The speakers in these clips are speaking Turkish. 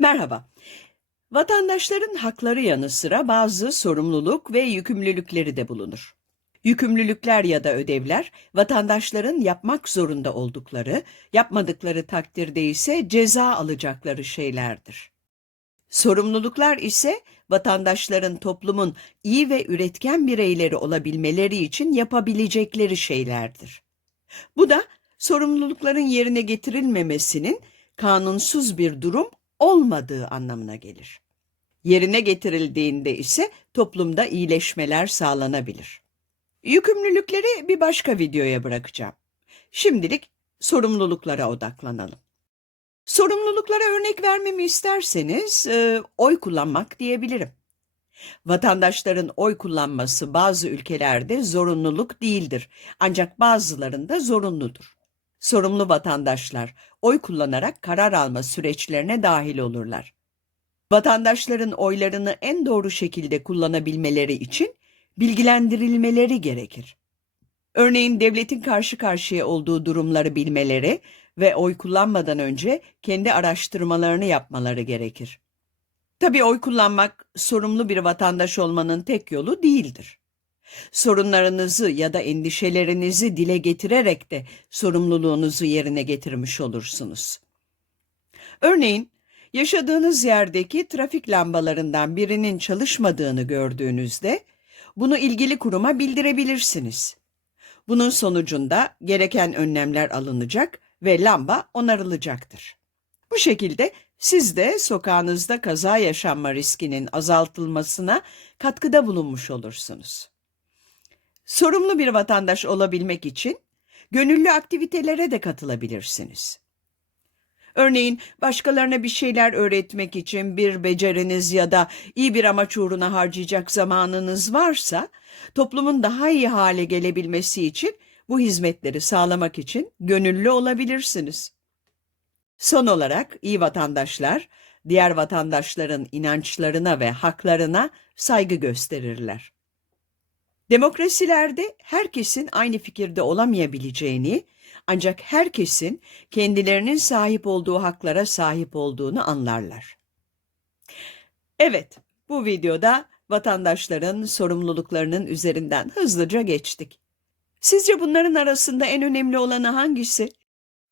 Merhaba. Vatandaşların hakları yanı sıra bazı sorumluluk ve yükümlülükleri de bulunur. Yükümlülükler ya da ödevler vatandaşların yapmak zorunda oldukları, yapmadıkları takdirde ise ceza alacakları şeylerdir. Sorumluluklar ise vatandaşların toplumun iyi ve üretken bireyleri olabilmeleri için yapabilecekleri şeylerdir. Bu da sorumlulukların yerine getirilmemesinin kanunsuz bir durum olmadığı anlamına gelir. Yerine getirildiğinde ise toplumda iyileşmeler sağlanabilir. Yükümlülükleri bir başka videoya bırakacağım. Şimdilik sorumluluklara odaklanalım. Sorumluluklara örnek vermemi isterseniz e, oy kullanmak diyebilirim. Vatandaşların oy kullanması bazı ülkelerde zorunluluk değildir ancak bazılarında zorunludur. Sorumlu vatandaşlar oy kullanarak karar alma süreçlerine dahil olurlar. Vatandaşların oylarını en doğru şekilde kullanabilmeleri için bilgilendirilmeleri gerekir. Örneğin devletin karşı karşıya olduğu durumları bilmeleri ve oy kullanmadan önce kendi araştırmalarını yapmaları gerekir. Tabii oy kullanmak sorumlu bir vatandaş olmanın tek yolu değildir. Sorunlarınızı ya da endişelerinizi dile getirerek de sorumluluğunuzu yerine getirmiş olursunuz. Örneğin yaşadığınız yerdeki trafik lambalarından birinin çalışmadığını gördüğünüzde bunu ilgili kuruma bildirebilirsiniz. Bunun sonucunda gereken önlemler alınacak ve lamba onarılacaktır. Bu şekilde siz de sokağınızda kaza yaşanma riskinin azaltılmasına katkıda bulunmuş olursunuz. Sorumlu bir vatandaş olabilmek için gönüllü aktivitelere de katılabilirsiniz. Örneğin başkalarına bir şeyler öğretmek için bir beceriniz ya da iyi bir amaç uğruna harcayacak zamanınız varsa, toplumun daha iyi hale gelebilmesi için bu hizmetleri sağlamak için gönüllü olabilirsiniz. Son olarak iyi vatandaşlar, diğer vatandaşların inançlarına ve haklarına saygı gösterirler. Demokrasilerde herkesin aynı fikirde olamayabileceğini, ancak herkesin kendilerinin sahip olduğu haklara sahip olduğunu anlarlar. Evet, bu videoda vatandaşların sorumluluklarının üzerinden hızlıca geçtik. Sizce bunların arasında en önemli olanı hangisi?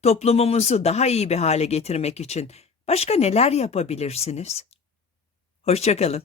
Toplumumuzu daha iyi bir hale getirmek için başka neler yapabilirsiniz? Hoşçakalın.